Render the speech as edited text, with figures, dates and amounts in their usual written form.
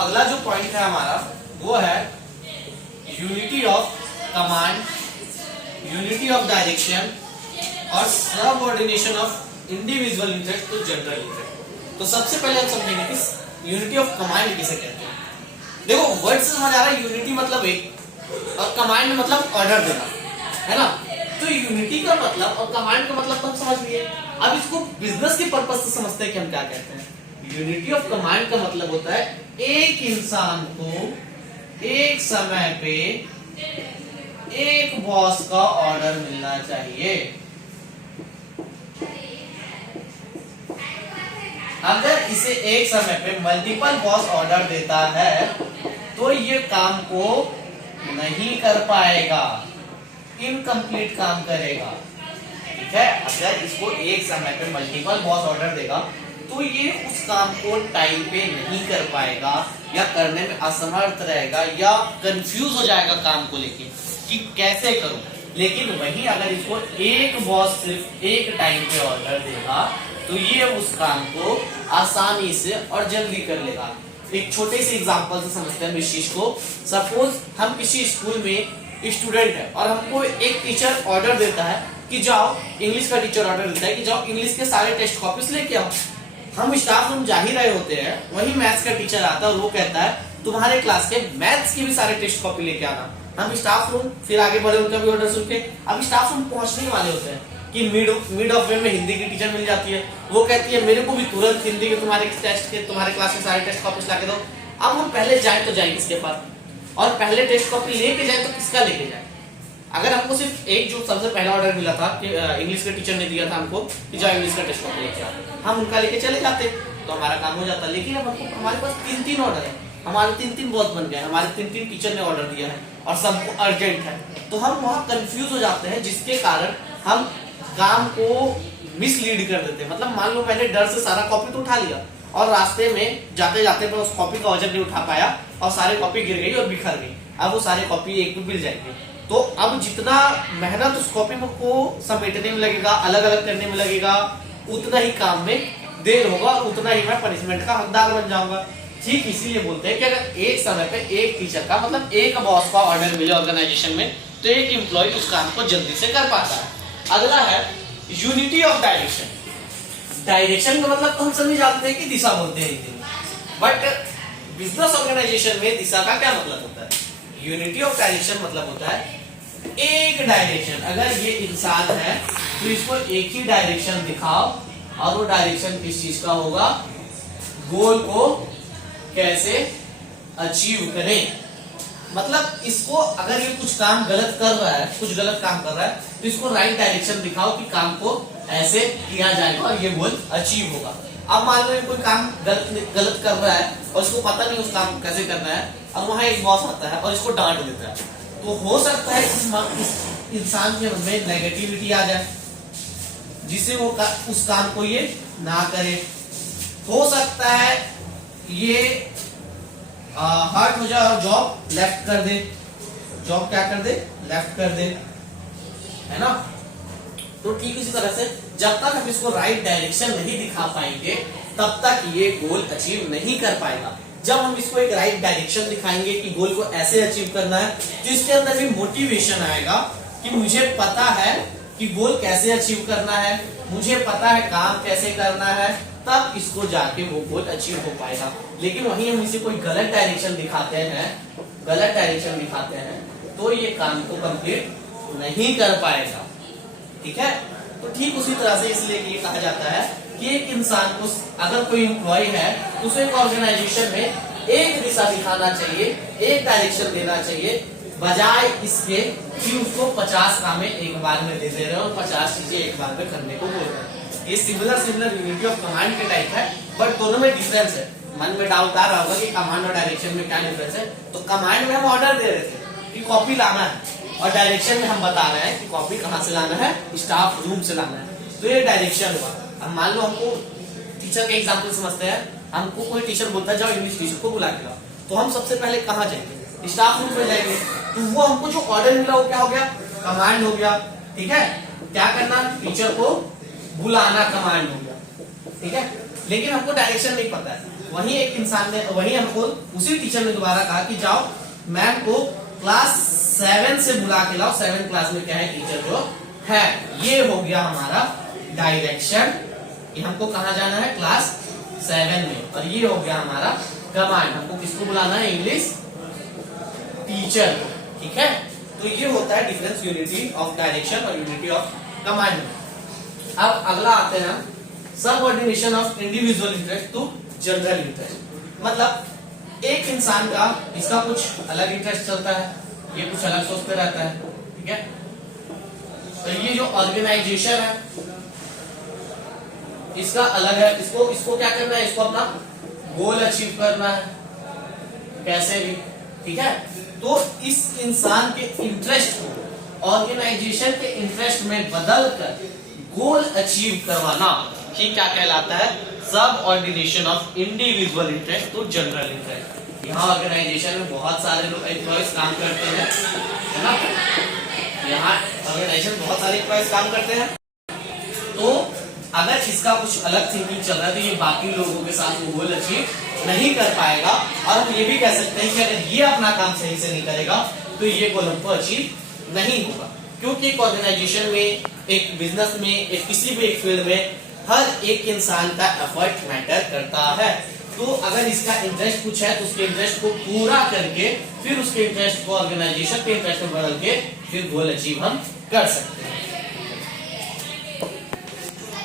अगला जो पॉइंट है हमारा वो है unity of command, unity of direction और subordination of individual unit to general unit. तो सबसे पहले हम समझेंगे कि यूनिटी ऑफ कमांड किसे कहते हैं। देखो वर्ड से समझ आ रहा है, यूनिटी मतलब एक और कमांड मतलब ऑर्डर देना, है ना। तो यूनिटी का मतलब और कमांड का मतलब तो हम समझ लिए। अब इसको बिजनेस के पर्पस से समझते हैं कि हम क्या कहते हैं। यूनिटी ऑफ कमांड का मतलब होता है एक इंसान को एक समय पे एक बॉस का ऑर्डर मिलना चाहिए। अगर इसे एक समय पे मल्टीपल बॉस ऑर्डर देता है तो ये काम को नहीं कर पाएगा, इनकम्प्लीट काम करेगा। ठीक है, अगर इसको एक समय पे मल्टीपल बॉस ऑर्डर देगा तो ये उस काम को टाइम पे नहीं कर पाएगा या करने में असमर्थ रहेगा या कंफ्यूज हो जाएगा काम को लेके कि कैसे करूं। लेकिन वहीं अगर इसको एक बॉस सिर्फ एक टाइम पे ऑर्डर देगा तो ये उस काम को आसानी से और जल्दी कर लेगा। एक छोटे से एग्जांपल से समझते हैं इस चीज को। सपोज हम किसी स्कूल में स्टूडेंट है और हमको एक टीचर ऑर्डर देता है कि जाओ, इंग्लिश का टीचर ऑर्डर देता है कि जाओ इंग्लिश के सारे टेस्ट कॉपीज लेके आओ। हम स्टाफ रूम जा ही रहे होते हैं, वही मैथ्स का टीचर आता है और वो कहता है तुम्हारे क्लास के मैथ्स की भी सारे टेस्ट कॉपी लेके आना। हम स्टाफ रूम फिर आगे बढ़े उनका भी ऑर्डर सुन के, अब स्टाफ रूम पहुंचने वाले होते हैं कि मिड ऑफ वे में हिंदी की टीचर मिल जाती है। वो कहती है मेरे को भी तुरंत हिंदी के तुम्हारे टेस्ट के तुम्हारे क्लास के सारे टेस्ट कॉपीज लाके दो। अब हम पहले जाए तो जाए किसके पास, और पहले टेस्ट कॉपी लेके जाए तो किसका लेके जाए। अगर हमको सिर्फ एक जो सबसे पहला ऑर्डर मिला था कि इंग्लिश के टीचर ने दिया था हमको कि जाओ इंग्लिश का टेस्ट कॉपी लेके आओ, हम उनका लेके चले जाते तो हमारा काम हो जाता। लेकिन अब हमको हमारे पास 3-3 ऑर्डर है, हमारे 3-3 बॉस बन गए, हमारे 3-3 टीचर ने ऑर्डर दिया है और सबको अर्जेंट है, तो हम वहां कंफ्यूज हो जाते हैं जिसके कारण हम काम को मिसलीड कर देते हैं। मतलब मान लो मैंने डर से सारा कॉपी तो उठा लिया और रास्ते में जाते जाते मैं उस कॉपी का वजन नहीं उठा पाया और सारे कॉपी गिर गई और बिखर गई। अब वो सारे कॉपी एक पे मिल जाएंगे, तो अब जितना मेहनत उस कॉपी को समेटने में लगेगा, अलग अलग करने में लगेगा, उतना ही काम में देर होगा, उतना ही मैं पनिशमेंट का हकदार बन जाऊंगा। ठीक इसीलिए बोलते हैं कि अगर एक समय पे एक टीचर का मतलब एक बॉस का ऑर्डर मिले ऑर्गेनाइजेशन में तो एक एम्प्लॉय उस काम को जल्दी से कर पाता है। अगला है यूनिटी ऑफ डायरेक्शन। डायरेक्शन का मतलब तो हम सभी जानते हैं कि दिशा बोलते हैं हिंदी में, बट बिजनेस ऑर्गेनाइजेशन में दिशा का क्या मतलब होता है। यूनिटी ऑफ डायरेक्शन मतलब होता है एक डायरेक्शन। अगर ये इंसान है तो इसको एक ही डायरेक्शन दिखाओ और वो डायरेक्शन किस चीज का होगा, गोल को कैसे अचीव करें। मतलब इसको अगर ये कुछ काम गलत कर रहा है, कुछ गलत काम कर रहा है तो इसको राइट डायरेक्शन दिखाओ कि काम को ऐसे किया जाएगा और ये गोल अचीव होगा। अब मान लो कोई काम गलत कर रहा है और इसको पता नहीं उस काम को कैसे करना है, अब वहां एक बॉस आता है और इसको डांट देता है, तो हो सकता है इस इंसान के मन में नेगेटिविटी आ जाए जिससे वो उस काम को ये ना करे। हो सकता है ये हर्ट हो जाए और जॉब लेफ्ट कर दे, जॉब क्या कर दे, लेफ्ट कर दे, है ना। तो ठीक इसी तरह से जब तक हम इसको राइट डायरेक्शन नहीं दिखा पाएंगे तब तक ये गोल अचीव नहीं कर पाएगा। जब हम इसको एक राइट डायरेक्शन दिखाएंगे कि गोल को ऐसे अचीव करना है तो इसके अंदर भी मोटिवेशन आएगा कि मुझे पता है कि गोल कैसे अचीव करना है, मुझे पता है काम कैसे करना है, तब इसको जाके वो गोल अचीव हो पाएगा। लेकिन वहीं हम इसे कोई गलत डायरेक्शन दिखाते हैं तो ये काम को कंप्लीट नहीं कर पाएगा। ठीक है, तो ठीक उसी तरह से इसलिए ये कहा जाता है कि एक इंसान को अगर कोई एम्प्लॉय है तो उसे एक ऑर्गेनाइजेशन में एक दिशा दिखाना चाहिए, एक डायरेक्शन देना चाहिए, बजाय इसके कि उसको 50 कामें एक बार में दे दे रहे हो और 50 चीजें एक बार में करने को बोल रहे हैं। ये सिमिलर यूनिटी ऑफ कमांड के टाइप है, बट दोनों में डिफरेंस है। मन में डाउट आ रहा होगा कि कमांड और डायरेक्शन में क्या डिफरेंस है। तो कमांड में हम ऑर्डर दे रहे थे कि कॉपी लाना है और डायरेक्शन में हम बता रहे हैं कि कॉपी कहाँ से लाना है, स्टाफ रूम से लाना है, तो ये डायरेक्शन हुआ। अब मान लो हमको टीचर के एग्जाम्पल समझते हैं, हमको कोई टीचर बोलता है जाओ इंग्लिश टीचर को बुला के लाओ, तो हम सबसे पहले कहाँ जाएंगे, स्टाफ रूम में जाएंगे। तो वो हमको जो ऑर्डर मिला वो क्या हो गया, कमांड हो गया। ठीक है, क्या करना, टीचर को बुलाना कमांड हो गया। ठीक है, लेकिन हमको डायरेक्शन नहीं पता है वही एक इंसान ने, वही हमको उसी टीचर ने दोबारा कहा कि जाओ मैम को क्लास 7 से बुला के लाओ, 7 क्लास में क्या है टीचर जो है। ये हो गया हमारा डायरेक्शन कि हमको कहाँ जाना है, क्लास 7 में। और ये हो गया हमारा कमांड, हमको किसको बुलाना है, इंग्लिश टीचर, ठीक है। तो ये होता है डिफरेंस यूनिटी ऑफ डायरेक्शन और यूनिटी ऑफ कमांड। अब अगला आते हैं subordination of individual interest to general interest. मतलब एक इंसान का, इसका कुछ अलग इंटरेस्ट चलता है, ये कुछ अलग सोचते रहता है, ठीक है। तो ये जो ऑर्गेनाइजेशन है इसका अलग है, इसको क्या करना है, इसको अपना गोल अचीव करना है कैसे भी, ठीक है। तो इस इंसान के इंटरेस्ट को ऑर्गेनाइजेशन के इंटरेस्ट में बदल कर गोल अचीव करवाना ही क्या कहलाता है, subordination of individual interest to general interest. यहाँ ऑर्गेनाइजेशन में बहुत सारे लोग एम्प्लॉयज काम करते हैं, है ना। यहाँ ऑर्गेनाइजेशन में बहुत सारे एम्प्लॉयज काम करते हैं। तो अगर इसका कुछ अलग थिंकिंग चल रहा है तो ये बाकी लोगों के साथ वो गोल अचीव नहीं कर पाएगा। और हम ये भी कह सकते हैं कि अगर ये अपना काम सही से नहीं करेगा तो ये गोल हमको अचीव नहीं होगा। क्योंकि एक ऑर्गेनाइजेशन में, एक बिजनेस में, एक किसी भी एक फील्ड में हर एक इंसान का एफर्ट मैटर करता है। तो अगर इसका इंटरेस्ट कुछ है तो उसके इंटरेस्ट को पूरा करके फिर उसके इंटरेस्ट को ऑर्गेनाइजेशन के इंटरेस्ट में बदल के फिर गोल अचीव हम कर सकते हैं।